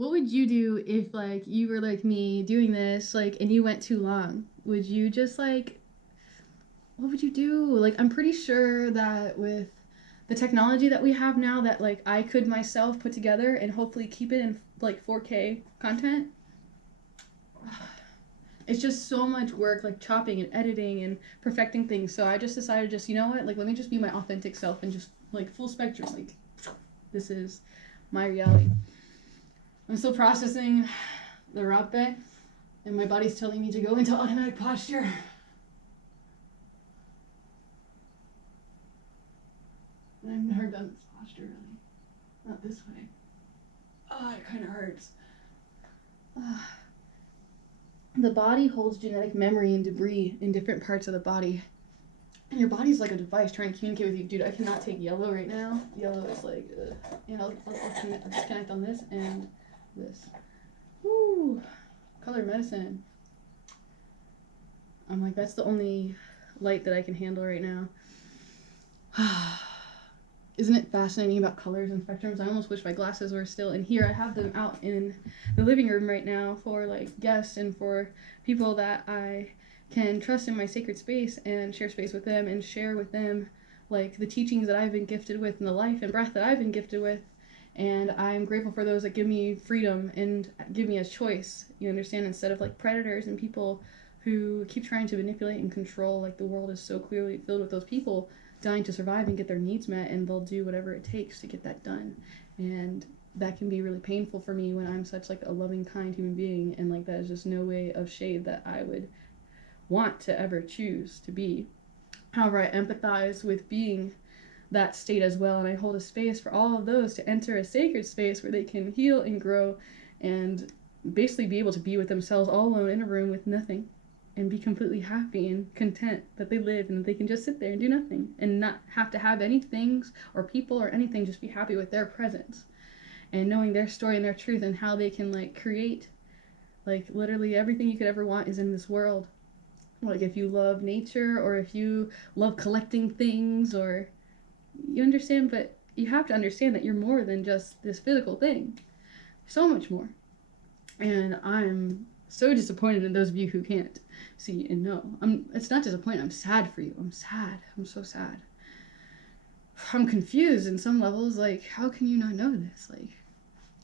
What would you do if like you were like me doing this like and you went too long? Would you just like what would you do? Like I'm pretty sure that with the technology that we have now that like I could myself put together and hopefully keep it in like 4K content. It's just so much work like chopping and editing and perfecting things. So I just decided just, you know what? Like let me just be my authentic self and just like full spectrum like this is my reality. I'm still processing the rape and my body's telling me to go into automatic posture. I've never done this posture really. Not this way. Oh, it kind of hurts. The body holds genetic memory and debris in different parts of the body. And your body's like a device trying to communicate with you. Dude, I cannot take yellow right now. Yellow is like, and I'll disconnect on this and this. Woo! Color medicine. I'm like, that's the only light that I can handle right now. Isn't it fascinating about colors and spectrums? I almost wish my glasses were still in here. I have them out in the living room right now for like guests and for people that I can trust in my sacred space and share space with them and share with them like the teachings that I've been gifted with and the life and breath that I've been gifted with. And I'm grateful for those that give me freedom and give me a choice, you understand, instead of like predators and people who keep trying to manipulate and control. Like the world is so clearly filled with those people dying to survive and get their needs met, and they'll do whatever it takes to get that done. And that can be really painful for me when I'm such like a loving, kind human being, and like that is just no way of shade that I would want to ever choose to be. However, I empathize with being that state as well, and I hold a space for all of those to enter a sacred space where they can heal and grow and basically be able to be with themselves all alone in a room with nothing and be completely happy and content that they live and that they can just sit there and do nothing and not have to have any things or people or anything, just be happy with their presence and knowing their story and their truth and how they can like create like literally everything you could ever want is in this world. Like if you love nature or if you love collecting things or you understand, but you have to understand that you're more than just this physical thing. So much more. And I'm so disappointed in those of you who can't see and know. It's not disappointing. I'm sad for you. I'm sad. I'm so sad. I'm confused in some levels. Like, how can you not know this? Like,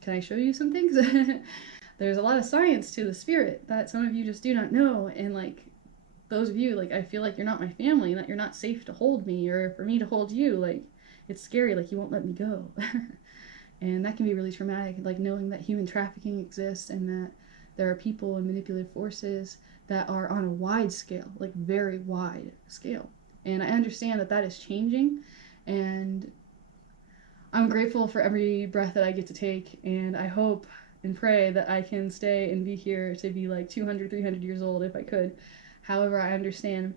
can I show you some things? There's a lot of science to the spirit that some of you just do not know. And like, those of you, like, I feel like you're not my family, that you're not safe to hold me or for me to hold you. Like, it's scary. Like, you won't let me go. And that can be really traumatic. Like, knowing that human trafficking exists and that there are people and manipulative forces that are on a wide scale, like very wide scale. And I understand that that is changing, and I'm grateful for every breath that I get to take, and I hope and pray that I can stay and be here to be like 200, 300 years old if I could. However, I understand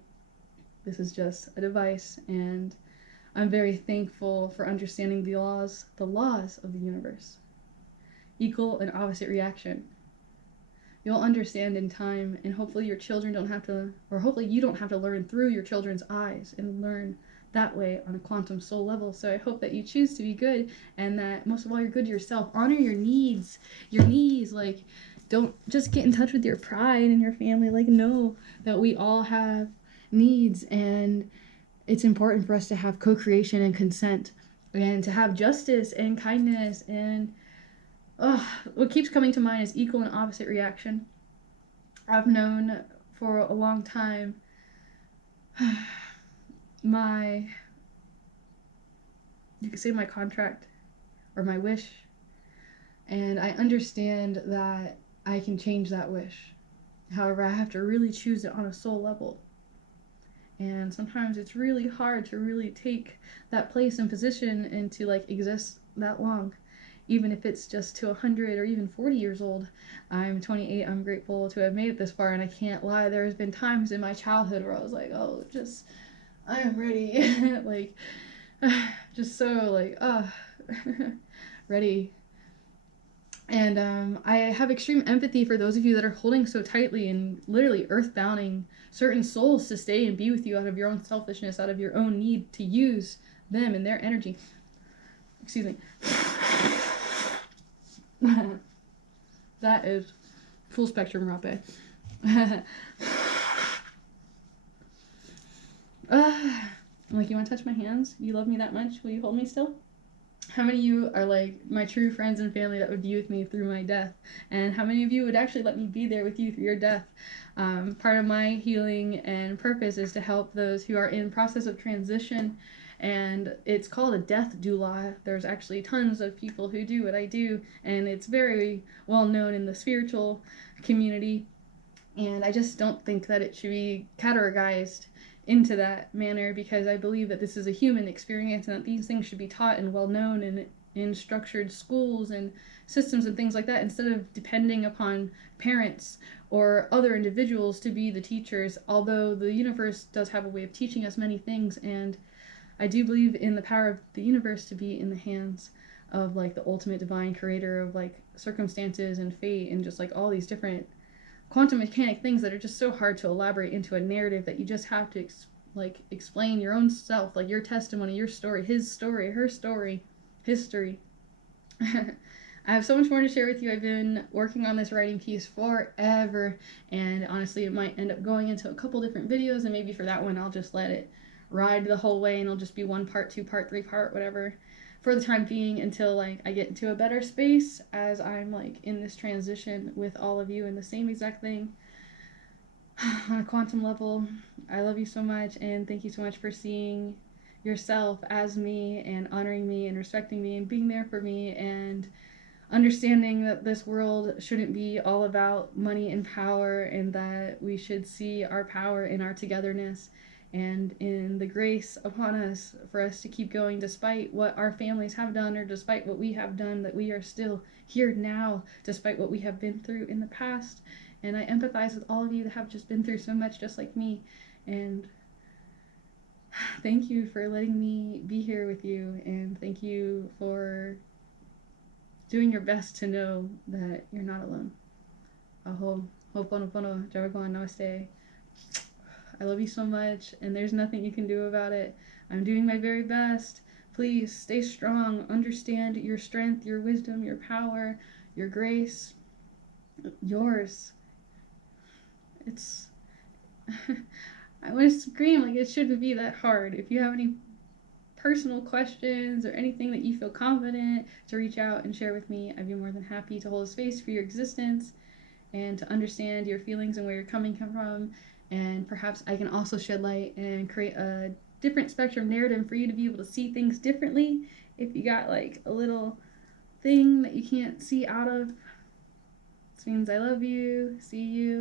this is just a device, and I'm very thankful for understanding the laws of the universe. Equal and opposite reaction. You'll understand in time, and hopefully your children don't have to, or hopefully you don't have to learn through your children's eyes and learn that way on a quantum soul level. So I hope that you choose to be good, and that most of all you're good to yourself. Honor your needs, your needs. Like, don't just get in touch with your pride and your family. Like, know that we all have needs, and it's important for us to have co-creation and consent, and to have justice and kindness. And what keeps coming to mind is equal and opposite reaction. I've known for a long time my, you could say my contract or my wish, and I understand that I can change that wish. However, I have to really choose it on a soul level. And sometimes it's really hard to really take that place and position and to like exist that long. Even if it's just to 100 or even 40 years old. I'm 28. I'm grateful to have made it this far, and I can't lie. There has been times in my childhood where I was like, oh, just, I am ready. Like, just so like, ready. And I have extreme empathy for those of you that are holding so tightly and literally earthbounding certain souls to stay and be with you out of your own selfishness, out of your own need to use them and their energy. Excuse me. That is full spectrum rape. Like, you want to touch my hands? You love me that much? Will you hold me still? How many of you are like my true friends and family that would be with me through my death? And how many of you would actually let me be there with you through your death? Part of my healing and purpose is to help those who are in process of transition, and it's called a death doula. There's actually tons of people who do what I do, and it's very well known in the spiritual community, and I just don't think that it should be categorized into that manner, because I believe that this is a human experience and that these things should be taught and well known in structured schools and systems and things like that, instead of depending upon parents or other individuals to be the teachers. Although the universe does have a way of teaching us many things, and I do believe in the power of the universe to be in the hands of like the ultimate divine creator of like circumstances and fate and just like all these different quantum mechanic things that are just so hard to elaborate into a narrative that you just have to explain your own self, like your testimony, your story, his story, her story, history. I have so much more to share with you. I've been working on this writing piece forever, and honestly it might end up going into a couple different videos, and maybe for that one I'll just let it ride the whole way and it'll just be 1 part, 2 part, 3 part, whatever, for the time being, until like I get into a better space as I'm like in this transition with all of you in the same exact thing on a quantum level. I love you so much, and thank you so much for seeing yourself as me and honoring me and respecting me and being there for me, and understanding that this world shouldn't be all about money and power, and that we should see our power in our togetherness and in the grace upon us for us to keep going despite what our families have done or despite what we have done, that we are still here now despite what we have been through in the past. And I empathize with all of you that have just been through so much just like me, and thank you for letting me be here with you, and thank you for doing your best to know that you're not alone. Aho, ho'oponopono, Javaguan, namaste. I love you so much, and there's nothing you can do about it. I'm doing my very best. Please stay strong. Understand your strength, your wisdom, your power, your grace. Yours. It's... I want to scream, like, it shouldn't be that hard. If you have any personal questions or anything that you feel confident to reach out and share with me, I'd be more than happy to hold a space for your existence and to understand your feelings and where you're coming from. And perhaps I can also shed light and create a different spectrum narrative for you to be able to see things differently. If you got like a little thing that you can't see out of, this means I love you. See you